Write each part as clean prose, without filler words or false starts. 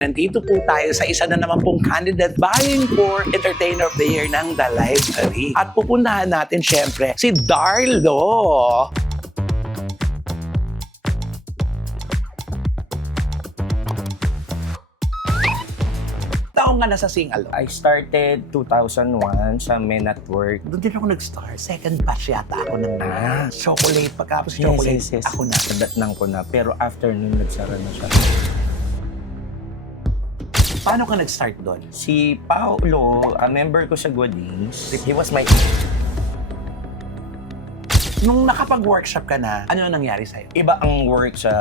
Nandito po tayo sa isa na naman pong candidate vying for Entertainer of the Year ng The Library. At pupuntahan natin syempre si Darlo. Taong nga na sa Singalo. I started 2001 sa Men at Work. Doon din ako nag-start. Second batch yata ako ng chocolate. Pagkapos chocolate, Yes. ako na. Nadatnang ko na. Pero after nun, nagsara na siya. Paano ka nag-start doon? Si Paolo, a member ko sa Guadings, he was my... Nung nakapag-workshop ka na, ano ang nangyari sa'yo? Iba ang work sa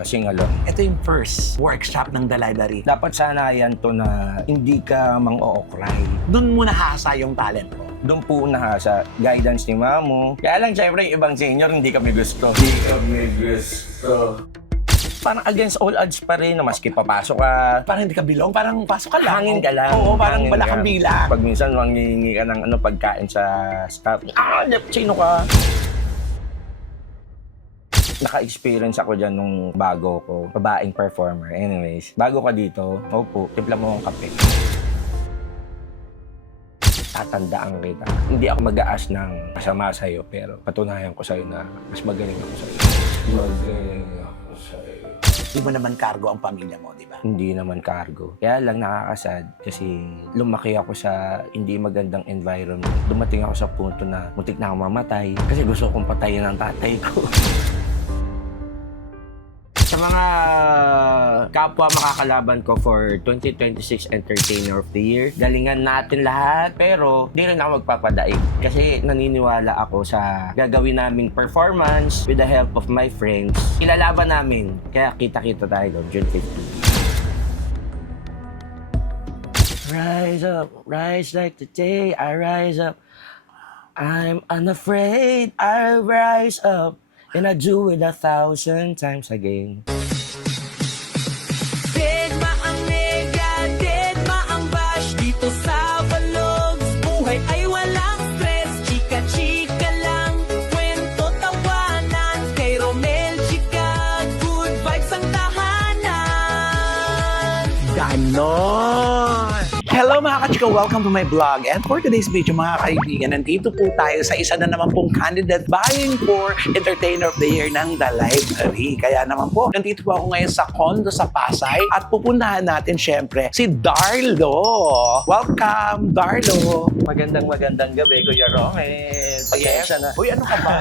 Singalong. Ito yung first workshop ng The Library. Dapat sana yan to na hindi ka mang-ookray. Doon mo nahasa yung talent mo. Doon po na sa guidance ni Mamo. Kaya lang, syempre, ibang senior, hindi kami gusto. Hindi kami gusto. Parang against all odds pa rin na maski papasok ka. Parang hindi ka bilong, parang pasok ka lang. Hangin ka lang. Oo, parang Hangin wala ka. kang bilang. Pag minsan manghihingi ka ng pagkain sa staff. Sino ka? Naka-experience ako dyan nung bago ko, babaeng performer. Anyways, bago ka dito, opo, timpla mo ang kape. Tatandaan kita. Hindi ako mag-aas ng masama sa'yo, pero patunayan ko sa'yo na mas magaling ako sa'yo. Magaling ako sa'yo. Hindi mo naman cargo ang pamilya mo, di ba? Hindi naman cargo. Kaya lang nakakasad kasi lumaki ako sa hindi magandang environment. Dumating ako sa punto na muntik na akong mamatay kasi gusto kong patayin ang tatay ko. Sa mga kapwa makakalaban ko for 2026 Entertainer of the Year, galingan natin lahat, pero di rin ako magpapadaig. Kasi naniniwala ako sa gagawin naming performance with the help of my friends. Ilalaban namin, kaya kita-kita tayo doon, June 15. Rise up, rise like the day I rise up. I'm unafraid, I rise up. And I do it 1,000 times again. Deadma ang nega, deadma ang bash. Dito sa Vlogs, buhay ay walang stress. Chika-chika lang, kwento tawanan. Kay Romel, chika, good vibes ang tahanan. Ganon! Hello mga kachika! Welcome to my vlog. And for today's video mga kaibigan, nandito po tayo sa isa na naman pong candidate vying for Entertainer of the Year ng The Library. Kaya naman po, nandito po ako ngayon sa condo sa Pasay at pupuntahan natin syempre si Darlo. Welcome, Darlo! Magandang gabi, Kuya Romel. Pasensya na. Uy, ano ka ba?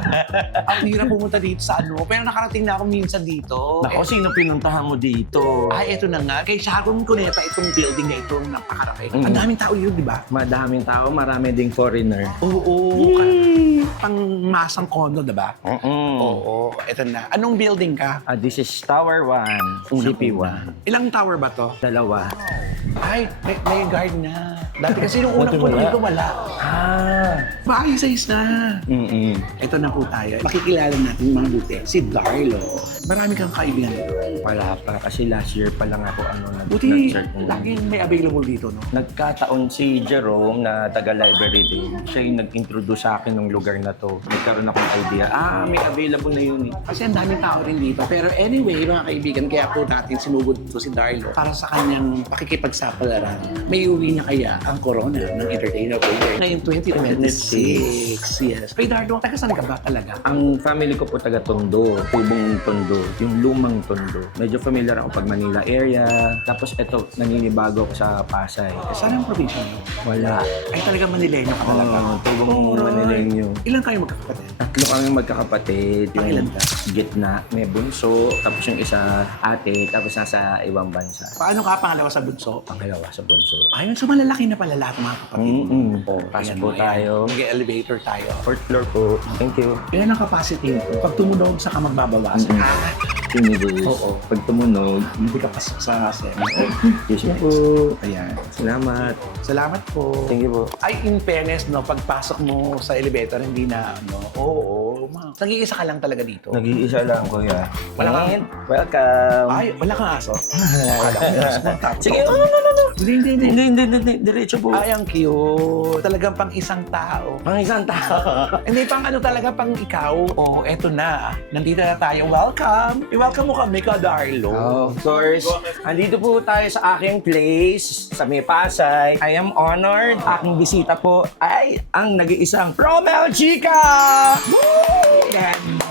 Ang hirap pumunta dito sa ano. Pero nakarating na ako minsan dito. Nako, sino pinuntahan mo dito? Ay, eto na nga. Kay Sharon Cuneta, itong building na ito, napakarami. Ang daming tao yun, di ba? Madaming tao, marami ding foreigner. Oo. Pang masang condo, di ba? Oo. Ito na. Anong building ka? This is Tower 1, CP1. Ilang tower ba to? Dalawa. Ay, may guard na. Dati kasi nung unang po dito, wala. Maayos-ayos na. Ito na po tayo. Makikilala natin mga buti. Si Darlo. Marami kang kaibigan dito. Wala pa, kasi last year pa lang ako Buti, nag-start. laging may available dito, no? Nagkataon si Jerome na taga-library din. Siya yung nag-introduce sa akin ng lugar na to. Nagkaroon akong idea, may available na unit. Kasi ang daming tao rin dito. Pero anyway, mga kaibigan, kaya po natin sinugod to si Darlo para sa kanyang pakikipagsapalaran. May uwi na kaya ang corona ng Entertainer of the Year ngayong 2026. Yes. Kay Darlo, taga saan ka ba talaga? Ang family ko po taga Tondo, Tubong Tondo, yung lumang Tondo. Medyo familiar ako pag Manila area. Tapos eto, naninibago ako sa Pasay. Saan ang probinsya mo? Wala. Ay talaga Manileño ka talaga. Tubong Manileño. Ilan kayo magkakapatid? Tatlo kami magkakapatid. Ang ilan ka? Gitna, may bunso, tapos yung isa ate, tapos nasa ibang bansa. Paano ka pangalawa sa bunso? Pangalawa sa bunso. Ayun, so malalaki na pala lahat ng mga kapatid mo. Pasok Ayan po mo, tayo. ayan. Mag-elevator tayo. Fourth floor po. Thank you. Ilan ang capacity mo? Pag tumunog, saka magbabawasan. Tinigos. Oo. Pag tumunog, Hindi ka pasok sa semi. yes po. Ayan. Salamat. Salamat po. Thank you po. Ay, in fairness, no, pagpasok mo sa elevator, hindi na, nag-iisa ka lang talaga dito. Nag-iisa lang, kuya. Wala kang- And welcome. Ay, wala kang aso. Akala ko may aso. Sige, no. Hindi. Diretso po. Ay, ang cute. Talagang pang isang tao. Ang isang tao. Hindi pang ano talaga, pang ikaw. Oh, eto na. Nandito na tayo. Welcome. I-welcome mo kami ka, Darlo. Of course. Andito po tayo sa aking place sa May Pasay. I am honored. Aking bisita po ay ang nag-iisang Romel Chica! Ganon.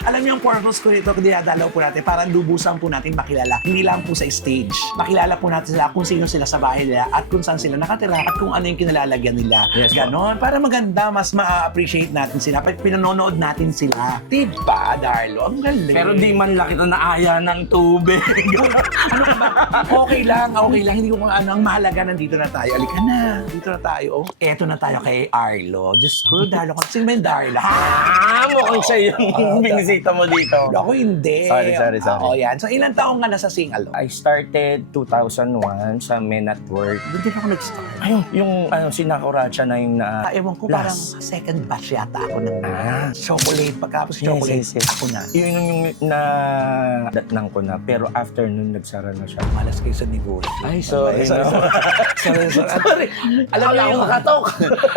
Alam niyo ang purpose ko nito, kung dinadalaw po natin, para lubusan po natin makilala. Hindi lang po sa stage. Makilala po natin sila kung sino sila sa bahay nila at kung saan sila nakatira at kung ano yung kinalalagyan nila. Yes, Ganon. Para maganda, mas ma-appreciate natin sila. Pag pinanonood natin sila. Diba, Darlo? Ang galing. Pero di man lang kita naaya ng tubig. Ano ka ba? Okay lang. Hindi ko kung ano. Ang mahalaga, nandito na tayo. Alika na. Dito na tayo. Oh, eto na tayo kay Arlo. Diyos ko, Darlo. Sino ba yung Darla? Mukhang siya yung binisita mo dito. Ako hindi. Sorry. Oo, yan. So, ilang taong ka na sa Sing-Along? I started 2001 sa Men at Work. Doon din ako nag-start. Ay, yung sinakuracha na yung na... Ewan ko, parang second batch yata ako ng chocolate. Pagkapos Yes, chocolate, yes. ako na. Yun yung datnang ko na. Pero after nun, nagsara na siya. Malas kayo sa negosyo. Ay, sorry. Sorry. Alam niyo yung makatok.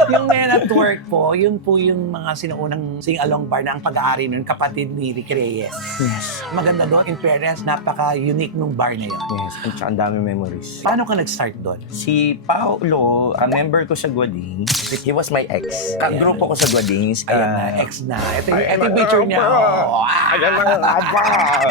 yung Men at Work po, yun po yung mga sinuunang Sing-Along bar na ang pag-aari nun, kapatid ni Rick Reyes. Yes. Maganda doon, in fairness, napaka-unique nung bar na yun. Yes. At saka ang dami memories. Paano ka nag-start doon? Si Paolo, a member ko sa Guadings. He was my ex. Kagrupo ko sa Guadings. Ayan na, ex na. Ito yung picture niya. Ayan na nga ba?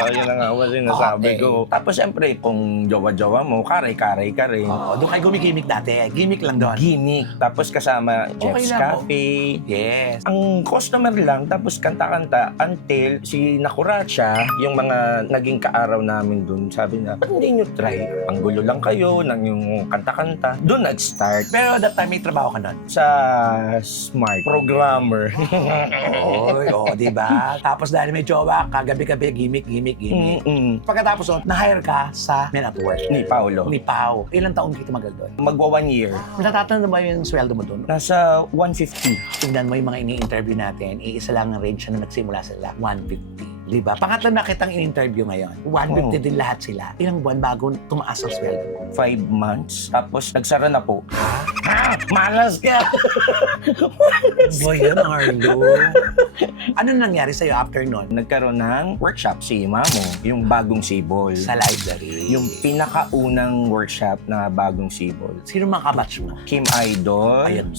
Ayan na nga ba sinasabi Okay. ko. Tapos siyempre, kung jowa-jowa mo, karay-karay ka rin. Oo, doon kayo gumigimik dati. Gimmick lang doon. Gimmick. Tapos kasama Okay Jeff's lang, Cafe. Yes. Ang customer lang, tapos kanta-kanta until si Nakuracha, yung mga naging kaaraw namin dun, sabi na, ba't hindi nyo try? Ang gulo lang kayo ng yung kanta-kanta. Doon nag-start Pero that time may trabaho ka doon. sa Smart Programmer. Oy, di ba? Tapos dahil may jowa, kagabi-gabi, gimmick. Pagkatapos doon, na-hire ka sa Men at Work. Ni Paolo. Ni Pao. Ilang taon kita magal doon? Magwa 1 year. Natatanda ba yung sweldo mo doon? Nasa 150. Tignan mo yung mga ini-interview natin, iisa lang ang range na nagsimula sila, 150. Diba? Pangatlo na kitang in-interview ngayon. 150 din lahat sila. Ilang buwan bago tumaas ang sweldo mo? 5 months. Tapos nagsara na po. Malas ka! Boy, yan, Arlo. Ano nangyari sa'yo after nun? Nagkaroon ng workshop si Mamo, yung bagong sibol. Sa library. Yung pinakaunang workshop na bagong sibol. Sino mga kabatch mo? Kim Idol, Ayun.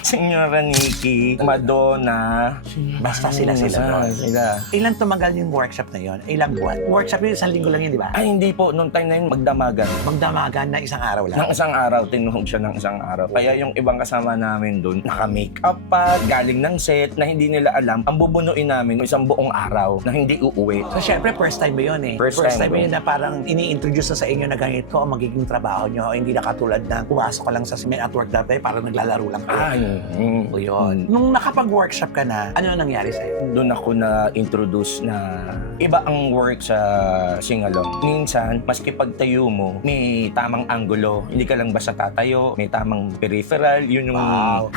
Senyora Nikki, Madonna. Basta sila doon. Sila. Ilan tumagal yung workshop na yon? Ilang buwan? Workshop yun, 1 linggo lang yun, di ba? Ay, hindi po. Noong time na yun, magdamagan. Magdamagan na isang araw lang. Nang isang araw, tinuhog siya ng isang araw. Kaya yung ibang kasama namin dun, naka-makeup pa, galing ng set, na hindi nila alam, ang bubunuin namin isang buong araw na hindi uuwi. So, syempre, first time mo yun eh. First time yun na parang ini-introduce na sa inyo na ganito ang magiging trabaho nyo. Hindi na katulad na pumasok ka lang sa Men at Work dati, parang naglalaro lang kayo. Ay, O yun. Nung nakapag-workshop ka na, ano nangyari sa'yo? doon ako na-introduce na iba ang work sa Sing-Along. Minsan, maski pagtayo mo, may tamang anggulo. Hindi ka lang basta tatayo, may tamang peripheral. Yun yung... Wow.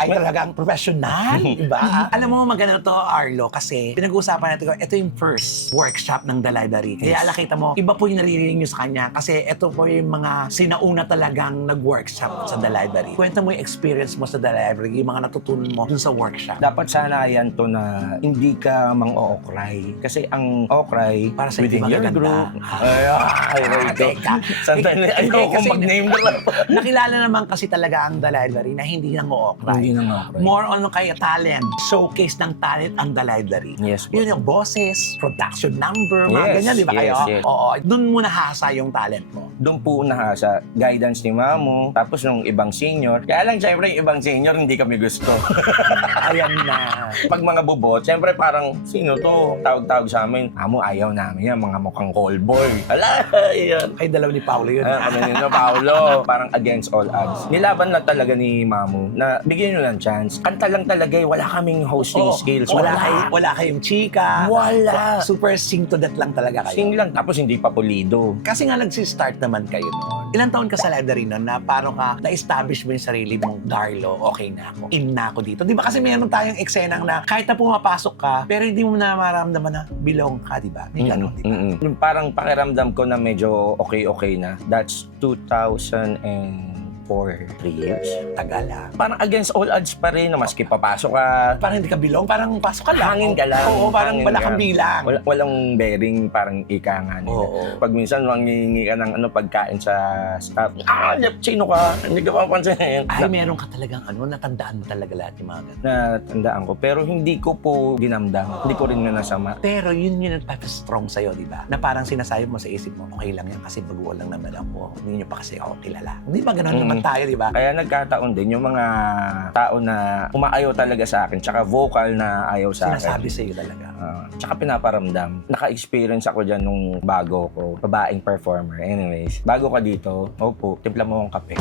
Ay, talagang professional, diba? Alam mo, maganda to, Arlo, kasi pinag-uusapan natin ko, ito yung first workshop ng The Library. Kaya nakita mo, iba po yung naririnig nyo sa kanya kasi ito po yung mga sinauna talagang nag-workshop sa The Library. Kwenta mo yung experience mo sa The Library, yung mga natutunan mo dun sa workshop. Dapat sana yan to na hindi ka mang-ookray. Kasi ang okray, Para sa within hindi your magaganda. group. Ay, Teka. Sandali, Hindi, ayoko kasi- mag-name drop. Nakilala naman kasi talaga ang The Library na hindi nang ookray. Hindi nang ookray. More on kaya talent. Showcase ng talent ang The Library. Yes, po. Yun yung bosses, production number, mga Yes, ganyan, di ba yes, kayo? yes. Oo. Doon mo nahasa yung talent mo. Doon po nahasa guidance ni Mamo, tapos nung ibang senior. Kaya lang, syempre, yung ibang senior, hindi kami gusto. Ayan na. Pag mga bubot, syempre parang, sino to? Tawag-tawag sa amin. Amo, ayaw namin yan, mga mukhang callboy. Ala, yan. Ay, dalawa ni Paolo yun. Kami nito, Paolo. Parang against all odds. Nilaban lang talaga ni Mamo na na bigyan nyo ng chance. Kanta lang talaga wala kaming hosting Oo, skills. wala kayong chika. Wala. Super sing to that lang talaga kayo. Sing lang, tapos hindi pa pulido. Kasi nga nagsi-start naman kayo noon. Ilang taon ka sa library noon na parang ka na-establish mo yung sarili mong, Darlo, okay na ako. In na ako dito. Di ba kasi meron tayong eksenang na kahit na pumapasok ka, pero hindi mo na maramdaman na belong ka, di ba? May ganun, di ba? Yung parang pakiramdam ko na medyo okay na. That's 2004, 3 years. Tagal ha. Parang against all odds pa rin na maski papasok ka. Parang hindi ka belong, parang pasok ka lang. Hangin ka lang. Oo, parang Hangin wala ka. kang bilang. Walang bearing, parang ika nga nila. Oo. Pag minsan mangingi ka ng pagkain sa staff, sino ka? Hindi ka papansin. Ay, meron ka talagang natandaan mo talaga lahat yung mga ganun. Natandaan ko, pero hindi ko po dinamdam. Hindi ko rin nga nasama. Pero yun yung nagpa-strong sa'yo, di ba? Na parang sinasabi mo sa isip mo, okay lang yan kasi baguhan lang naman ako. Hindi nyo pa kasi ako kilala. Di ba ganun naman tayo, di ba? Kaya nagkataon din yung mga tao na umaayaw talaga sa akin, tsaka vocal na ayaw sa Sinasabi akin. sa'yo talaga. Tsaka pinaparamdam. Naka-experience ako dyan nung bago ko, babaeng performer. Anyways, bago ka dito, opo, timpla mo akong kape.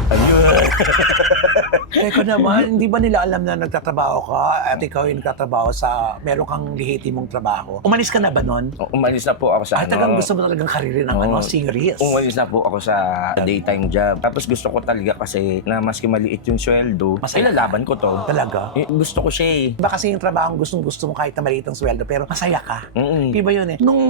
Teka naman, hindi ba nila alam na nagtatrabaho ka at ikaw yung nagtatrabaho sa meron kang lehitimong trabaho? Umalis ka na ba nun? Umalis na po ako sa Ay, talagang gusto mo talagang karirin ng series. Umalis na po ako sa daytime job. Tapos gusto ko talaga kasi na maski maliit yung sweldo, Masaya ka. ilalaban ko to. Talaga? Gusto ko siya eh. Iba kasi yung trabaho gusto mo kahit na maliit ang sweldo pero masaya ka. Mm-mm. Iba yun eh. Nung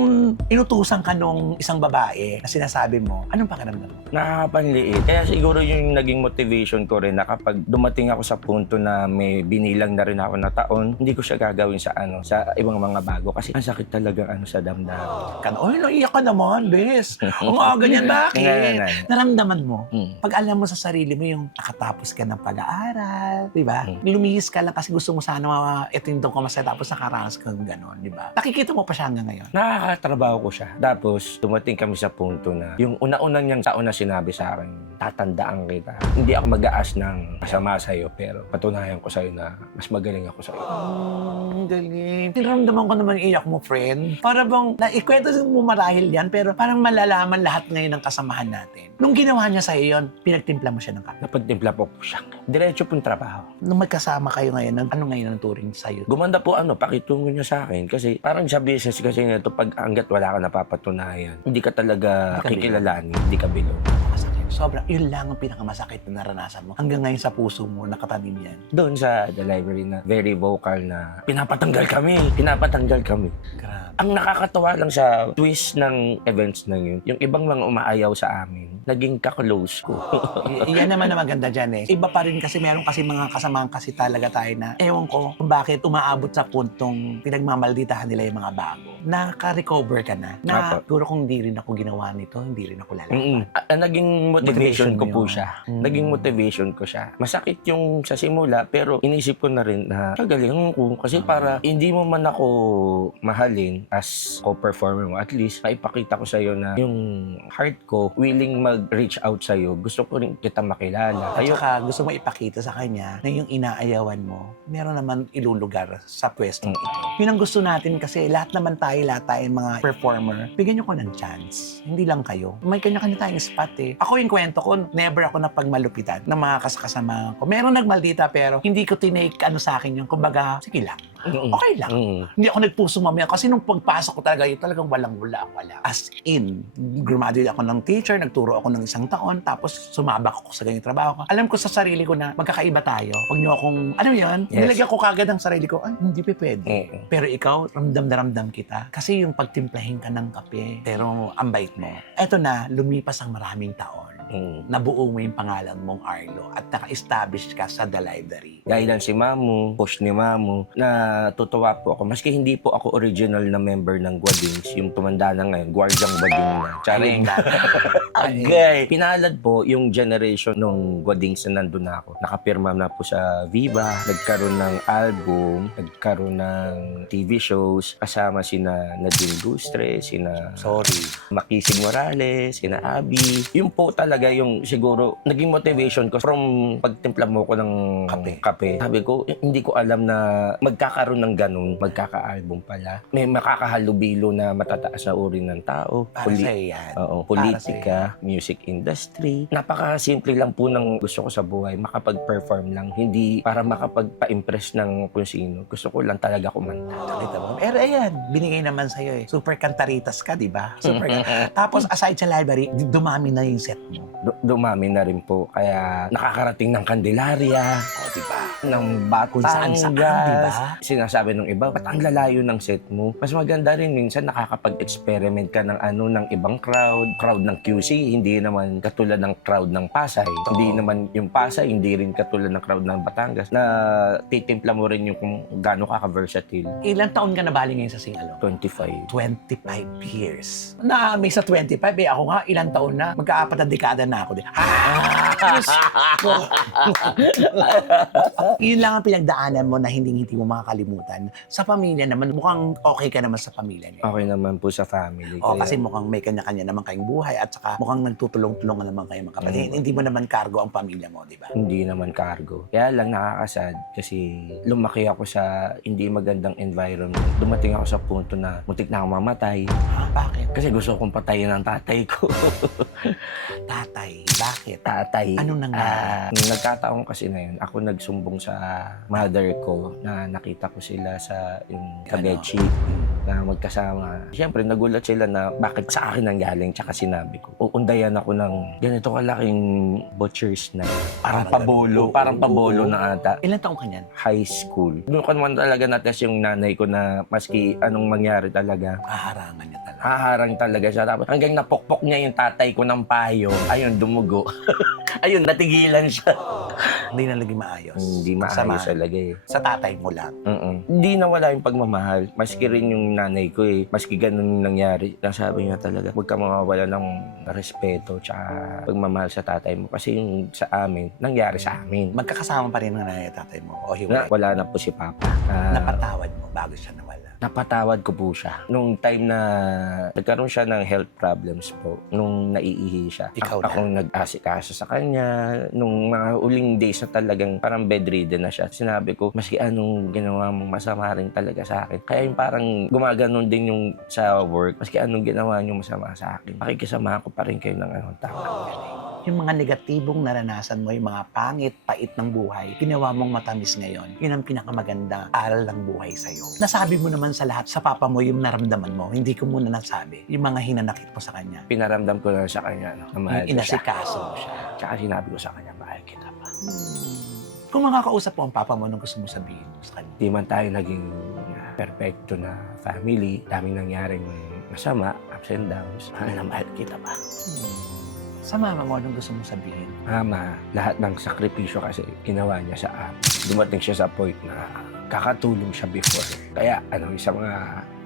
inutusan ka nung isang babae na sinasabi mo, anong pakiramdam mo? Nakakapanliit. Kaya siguro yung naging motivation ko rin na kapag dumating ako sa punto na may binilang na rin ako na taon, hindi ko siya gagawin sa sa ibang mga bago kasi ang sakit talaga sa damdamin. Oy, naiyak ka naman, bes. Ang mga ganyan, bakit? Nga. Naramdaman mo, Mm. pag alam mo sa sarili mo yung nakatapos ka ng pag-aaral, di ba? Lumihis ka lang kasi gusto mo sana itindong ka masaya tapos nakaranas ka ng gano'n, di ba? Nakikita mo pa siya hanggang ngayon. Nakakatrabaho ko siya. Tapos, dumating kami sa punto na yung una-unang niyang taon na sinabi sa akin, tatandaan kita. Hindi ako mag-aas ng masama sa'yo, pero patunayan ko sa'yo na mas magaling ako sa'yo. Ang galing. Tinramdaman ko naman iyak mo, friend. Para bang, ikwento mo marahil yan, pero parang malalaman lahat ngayon ng kasamahan natin. Nung ginawa niya sa'yo yun, pinagtimpla mo siya ng kape. Napagtimpla po siya. Diretso pong trabaho. Nung magkasama kayo ngayon, ano ngayon ang turing sa'yo? Gumanda po pakitungo niya sa akin kasi parang sa business kasi nito pag hanggat wala ka napapatunayan, hindi ka talaga Hindi ka kikilalanin, hindi ka bilog. Masakit. Sobrang, yun lang ang pinakamasakit na naranasan mo. Hanggang ngayon sa puso mo, nakatanim yan. Doon sa The Library na very vocal na pinapatanggal kami. Grabe. Ang nakakatawa lang sa twist ng events na yun, yung ibang mga umaayaw sa amin, naging kaklose ko. Yan naman na maganda dyan eh. Iba pa rin kasi meron kasi mga kasamahan kasi talaga tayo na ewan ko kung bakit umaabot sa puntong pinagmamalditahan nila yung mga bago. Nakaka-recover ka na. Na siguro kung hindi rin ako ginawa nito, hindi rin ako lalaban. Naging motivation ko po yun. siya. Naging motivation ko siya. Masakit yung sa simula, pero inisip ko na rin na kagalingan ko. Kasi para hindi mo man ako mahalin as co-performer mo, at least maipakita ko sa'yo na yung heart ko willing mag-reach out sa'yo. Gusto ko rin kita makilala. At saka gusto mo ipakita sa kanya na yung inaayawan mo, meron naman ilulugar sa pwestong ito. Yun ang gusto natin kasi lahat tayong mga performer, bigyan nyo ko ng chance. Hindi lang kayo. May kanya-kanya tayong spot eh. Ako yung kwento ko, never ako napagmalupitan ng mga kasama ko. Meron nagmaldita pero hindi ko tinake sa akin yung kumbaga, sige lang. Okay lang. Hindi ako nagpuso mamaya kasi nung pagpasok ko talaga, yun talagang wala. As in, graduate ako ng teacher, nagturo ako ng 1 taon, tapos sumabak ako sa ganyang trabaho ko. Alam ko sa sarili ko na magkakaiba tayo. Huwag niyo akong, yun? Yes. Nilagyan ko kagad ang sarili ko, ay, hindi pa pwede. Pero ikaw, ramdam na ramdam kita. Kasi yung pagtimplahin ka ng kape, pero ang bait mo. Eto na, lumipas ang maraming taon. Nabuo mo yung pangalan mong Arlo at naka-establish ka sa The Library. Dahil si Mamu, push ni Mamu, na tutuwa po ako. Maski hindi po ako original na member ng Guadings, yung tumanda na ngayon, Guardiang Bading na. Charing. Agay! Pinalad po yung generation nung Guadings na nandun na ako. Nakapirma na po sa Viva, nagkaroon ng album, nagkaroon ng TV shows, kasama sina Nadine Gustre, sina Sorry. Makisig Morales, sina Abby. Yung po talaga talaga yung siguro naging motivation ko from pagtimpla mo ko ng kape. Sabi ko, hindi ko alam na magkakaroon ng ganun, magkaka-album pala. May makakahalubilo na matataas na uri ng tao. Para sa'yo yan. Oo, politika, music industry. Napaka-simple lang po ng gusto ko sa buhay, makapag-perform lang. Hindi para makapagpa-impress ng kung sino. Gusto ko lang talaga kumanta. Nakita mo. Pero ayan, binigay naman sa'yo eh. Super kantaritas ka, di ba? Super Tapos aside sa library, dumami na yung set mo. Dumami na rin po. Kaya nakakarating ng Candelaria, O, di ba? ng Kung saan-saan, Batangas. di ba? Sinasabi ng iba, ba't ang lalayo ng set mo? Mas maganda rin minsan nakakapag-experiment ka ng ng ibang crowd ng QC, hindi naman katulad ng crowd ng Pasay. Hindi naman yung Pasay, hindi rin katulad ng crowd ng Batangas na titimpla mo rin yung kung gaano ka ka-versatile. Ilang taon ka na bali ngayon sa Singalo? 25. 25 years. Na may sa 25 eh. Ako nga, ilang taon na. Magkaapat na dekada na ako din. Diyos ko. Yun lang ang pinagdaanan mo na hindi mo makakalimutan. Sa pamilya naman, mukhang okay ka naman sa pamilya niyo. Okay naman po sa family. O, Kaya- kasi mukhang may kanya-kanya naman kayong buhay at saka mukhang nagtutulong-tulungan naman kayo mga kapatid. Hindi mo naman cargo ang pamilya mo, di ba? Hindi naman cargo. Kaya lang nakakasad kasi lumaki ako sa hindi magandang environment. Dumating ako sa punto na muntik na ako mamatay. Ha? Bakit? Kasi gusto kong patayin ang tatay ko. Tatay, bakit? Tatay. Anong nangyari? Nung nagkataon kasi na yun, ako nagsumbong sa mother ko na nakita ko sila sa yung kabechi na magkasama. Siyempre, nagulat sila na bakit sa akin ang galing tsaka sinabi ko. Uundayan ako ng ganito kalaking butcher's knife. Parang pabolo. Parang pabolo na ata. Ilang taong ka niyan? High school. Doon ko naman talaga natas yung nanay ko na maski anong mangyari talaga, Haharangan niya talaga. haharang talaga siya. Tapos hanggang napokpok niya yung tatay ko ng payo. Ayun, dumugo. Ayun, natigilan siya. Hindi na lagi maayos. Hindi maayos talaga eh. Sa tatay mo lang. Hindi nawala yung pagmamahal. Maski rin yung nanay ko eh. Maski ganun nangyari. Nasabi niya talaga, huwag ka mawawala ng respeto tsaka pagmamahal sa tatay mo. Kasi yung sa amin, nangyari sa amin. Magkakasama pa rin ng nanay at tatay mo. O hiwalay. Wala na po si Papa. Napatawad mo bago siya nawala. Napatawad ko po siya. Nung time na nagkaroon siya ng health problems po, nung naiihi siya. Ikaw na? Akong nag-asikaso sa kanya. Nung mga uling days na talagang parang bedridden na siya, sinabi ko, maski anong ginawa mong masama rin talaga sa akin. Kaya yung parang gumaganon din yung sa work, maski anong ginawa niyo masama sa akin, makikisama ko pa rin kayo ng tama. Yung mga negatibong naranasan mo, yung mga pangit, pait ng buhay, ginawa mong matamis ngayon, yun ang pinakamaganda aral ng buhay sa'yo. Nasabi mo naman sa lahat, sa papa mo yung naramdaman mo, hindi ko muna nasabi, yung mga hinanakit mo sa kanya. Pinaramdam ko na sa kanya, na mahal Yung ko siya. inasikaso mo siya. Tsaka sinabi ko sa kanya, mahal kita pa. Kung makakausap mo ang papa mo, anong gusto mo sabihin sa kanya? Di man tayo naging perfecto na family. Daming nangyaring masama, ups and downs. Mahal na mahal kita pa. Sa mama mo, anong gusto mo sabihin? Mama, lahat ng sakripisyo kasi ginawa niya sa amin. Dumating siya sa point na kakatulong siya before. Kaya sa mga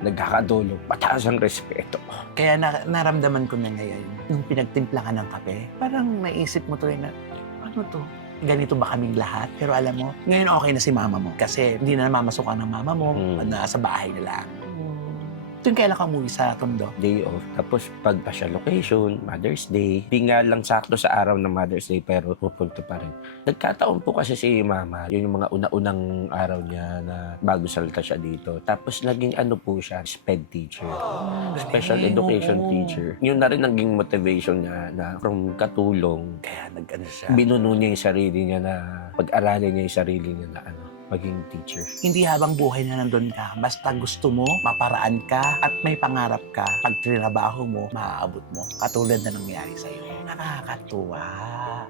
nagkakatulong, mataas ang respeto. Kaya naramdaman ko na ngayon, nung pinagtimpla ka ng kape, parang naisip mo tuloy na, ano to? Ganito ba kaming lahat? Pero alam mo, ngayon okay na si mama mo. Kasi hindi na namamasukan ng mama mo, nasa bahay na lang. Tuwing kailan ka umuwi sa Tondo? Day off. Tapos pagpasya location, Mother's Day. Di nga lang sakto sa araw ng Mother's Day pero pupunta pa rin. Nagkataon po kasi si Mama, yun yung mga una-unang araw niya na bago salta siya dito. Tapos naging po siya, SPED teacher. Special education teacher. Yun na rin naging motivation niya na from katulong, Kaya siya. binuno niya yung sarili niya na pag-aralin niya yung sarili niya na maging teacher. Hindi habang buhay na nandun ka, basta gusto mo, maparaan ka, at may pangarap ka, pag trinabaho mo, maaabot mo. Katulad na nangyari sa'yo. Nakakatuwa.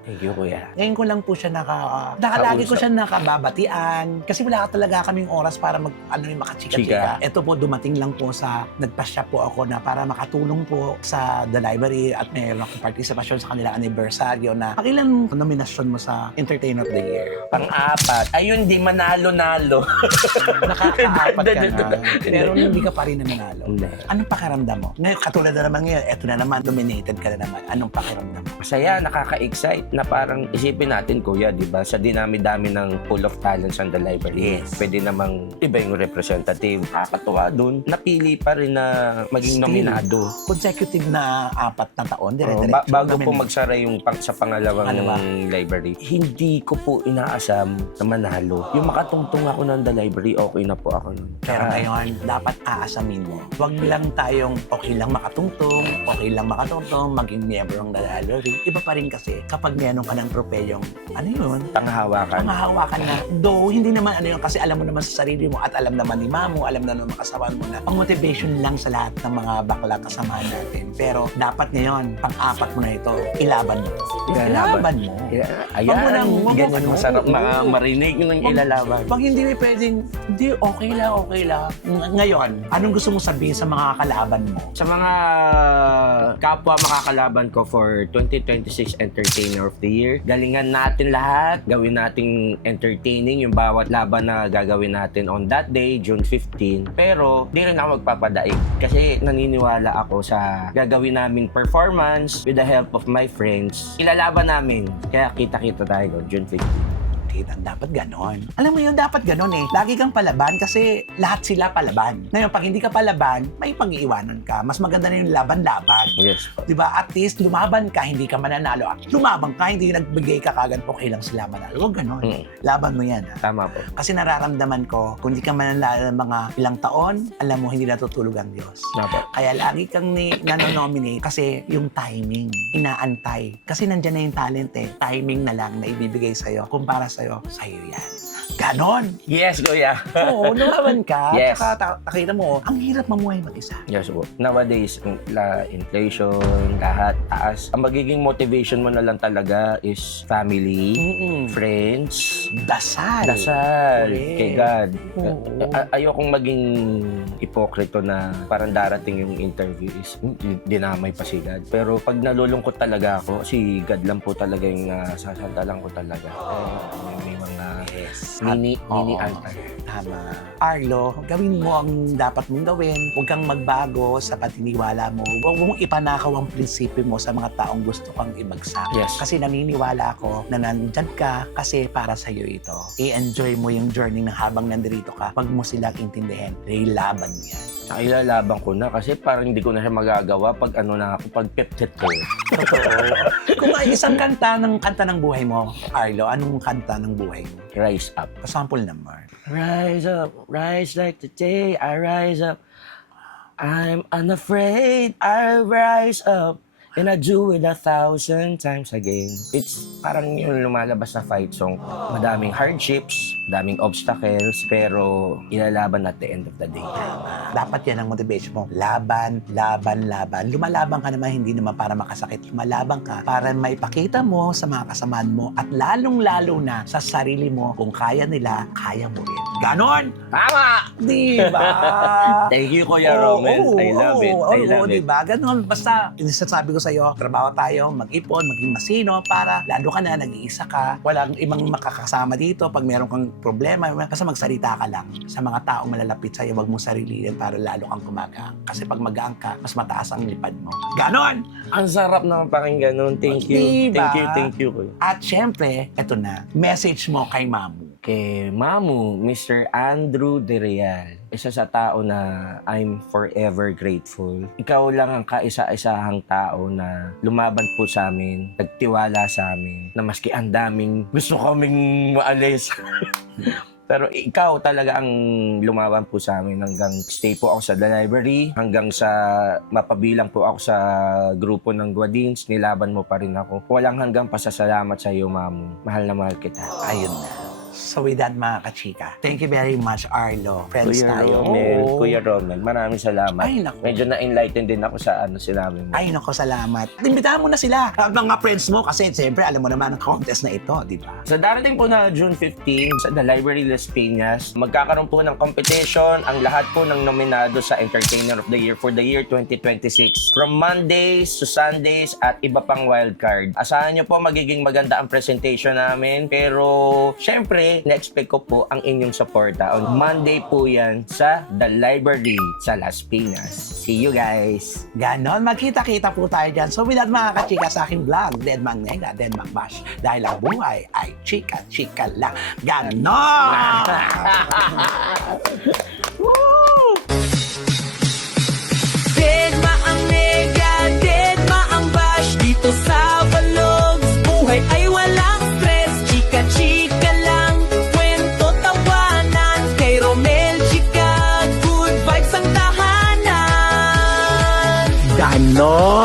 Thank you, Kuya. Ngayon ko lang po siya nakalagi ko siya nakababatian. Kasi wala ka talaga kaming oras para makachika-chika. Ito po, dumating lang po nagpasya po ako na para makatulong po sa The Library at mayroon akong partisipasyon sa kanilang anibersaryo na pakilan nominasyon mo sa Entertainer of the Year. Pang-apat, ayun, di man Nalo-nalo. Nakakaapat ka Hindi. na. Pero hindi ka pa rin nanalo. Hindi. Anong pakiramdam mo? Ngayon, katulad na naman ngayon, eto na naman, nominated ka na naman. Anong pakiramdam mo? Masaya, nakaka-excite na parang isipin natin, kuya, di ba? Sa dinami-dami ng pool of talents on the library, Yes. pwede namang iba yung representative. Nakakatuwa dun. Napili pa rin na maging Still. nominado. Consecutive na 4 na taon, Oo, dire-diretso. bago po nominate. magsara yung sa pangalawang Pangalawa. library, hindi ko po inaasam na manalo. Yung makatungtong ako ng the library, okay na po ako nun. Pero ngayon, dapat aasamin mo. Huwag lang tayong okay lang makatungtong, maging miyembro ng library. Iba pa rin kasi kapag meron ka ng tropeyong, ano yun? Tanghawakan. Panghahawakan na. Though, hindi naman ano yun kasi alam mo naman sa sarili mo at alam naman ni Mamo, alam na naman kasama mo na pang-motivation lang sa lahat ng mga bakla kasamahan natin. Pero dapat ngayon, pang-apat mo na ito, ilaban mo. Ilaban mo. Ayan, Wag mo nang- wag mo- ganyan masarap Oo. marinig ng ilalaban. Pag hindi may pwedeng, hindi, okay lang. Ngayon, anong gusto mo sabihin sa mga kalaban mo? Sa mga kapwa makakalaban ko for 2026 Entertainer of the Year, galingan natin lahat, gawin nating entertaining yung bawat laban na gagawin natin on that day, June 15. Pero, di rin ako magpapadaig kasi naniniwala ako sa gagawin naming performance with the help of my friends. Ilalaban namin. Kaya kita-kita tayo June 15. Dapat ganon. Alam mo yun, dapat ganon eh. Lagi kang palaban kasi lahat sila palaban. Ngayon, pag hindi ka palaban, may pag-iiwanan ka. Mas maganda na yung laban-laban. Yes po. Di ba? At least, lumaban ka, hindi ka mananalo. Lumabang ka, hindi nagbigay ka kagad, okay lang sila manalo. Huwag ganon. Laban mo yan. Ha? Tama po. Kasi nararamdaman ko, kung hindi ka mananalo ng mga ilang taon, alam mo, hindi natutulog ang Diyos. Tama po. Kaya lagi kang nanonominate kasi yung timing, inaantay. Kasi nandyan na yung talent eh. Timing na lang na ibibigay sa'yo. Kumpara sa'yo yan. Ganon! Yes, kuya. Oo, lumaban ka. Yes. Tsaka nakita mo, ang hirap mamuhay mag-isa. Yes po. Nowadays, inflation, lahat taas. Ang magiging motivation mo na lang talaga is family, friends, Dasal. dasal Correct. kay God. Oo. Ayokong maging ipokrito na parang darating yung interview is dinamay pa si God. Pero pag nalulungkot talaga ako, si God lang po talaga yung nasasandalan ko talaga. May mga mini Oo. altar. Tama. Arlo, gawin mo ang dapat mong gawin. Huwag kang magbago sa patiniwala mo. Huwag mong ipanakaw ang prinsipyo mo sa mga taong gusto kang ibagsak. Yes. Kasi naniniwala ako na nandyan ka kasi para sa'yo ito. I-enjoy mo yung journey na habang nandito ka. Huwag mo silang intindihin. Laban mo yan. Ilalaban ko na kasi parang hindi ko na siya magagawa pag pag peptet ko. Totoo. Kung ay isang kanta ng buhay mo, Arlo, anong kanta ng buhay mo? Rise up. Sample naman. Rise up, rise like the day I rise up. I'm unafraid, I rise up. And I do it 1,000 times again. It's parang yung lumalabas na fight song. Madaming hardships, madaming obstacles, pero ilalaban at the end of the day. Dapat yan ang motivation mo. Laban. Lumalaban ka naman, hindi naman para makasakit. Lumalaban ka para maipakita mo sa mga kasamaan mo at lalong-lalo na sa sarili mo, kung kaya nila, kaya mo rin. Ganon! Tama! Di ba? Thank you, Kuya Romel. I love it. I love di it. ba? Ganon. Basta, sabi ko sa'yo, trabaho tayo, mag-ipon, maging masino, para lalo ka na, nag-iisa ka, walang ibang makakasama dito. Pag meron kang problema, basta magsalita ka lang sa mga taong malalapit sa'yo, wag mong sarilin para lalo kang gumagang. Kasi pag magaan ka, mas mataas ang lipad mo. Ganon! Ang sarap naman pakinggan nun. Thank you. Diba? Thank you, Kuya. At syempre, eto na, message mo kay Mamu. Kay Mamu, Mr. Andrew De Real. Isa sa tao na I'm forever grateful. Ikaw lang ang kaisa-isahang tao na lumaban po sa amin, nagtiwala sa amin, na maski ang daming gusto kaming maalis. Pero ikaw talaga ang lumaban po sa amin hanggang stay po ako sa The Library, hanggang sa mapabilang po ako sa grupo ng Guadins, nilaban mo pa rin ako. Walang hanggang pasasalamat sa iyo, Mamu. Mahal na mahal kita. Ayun na. So with that, mga kachika, thank you very much, Arlo. Friends Kuya tayo. Romel, Oo. Kuya Romel, maraming salamat. Ay, naku. Medyo na-enlighten din ako sa sinabi mo. Ay, nako, salamat. Imbitahan mo na sila. Mga friends mo, kasi siyempre, alam mo naman ang contest na ito, di ba? Sa darating po na June 15, sa The Library Las Piñas, magkakaroon po ng competition ang lahat po ng nominado sa Entertainer of the Year for the year 2026. From Mondays to Sundays at iba pang wildcard. Asahan nyo po magiging maganda ang presentation namin. Pero, syempre, Kasi na-expect ko po ang inyong suporta. On Monday po yan sa The Library sa Las Piñas. See you guys! Ganon, magkita-kita po tayo dyan. So with that mga kachika sa aking vlog, Dead Mang Nega, Dead Mang Bash. Dahil ang buhay ay chika-chika lang. Ganon! Woo! Deadma ang nega, deadma ang bash. Dito sa Vlogs, buhay ay walang stress. Chika-chika lang, kwento tawanan. Kay Romel Chika, good vibes ang tahanan. Ganon!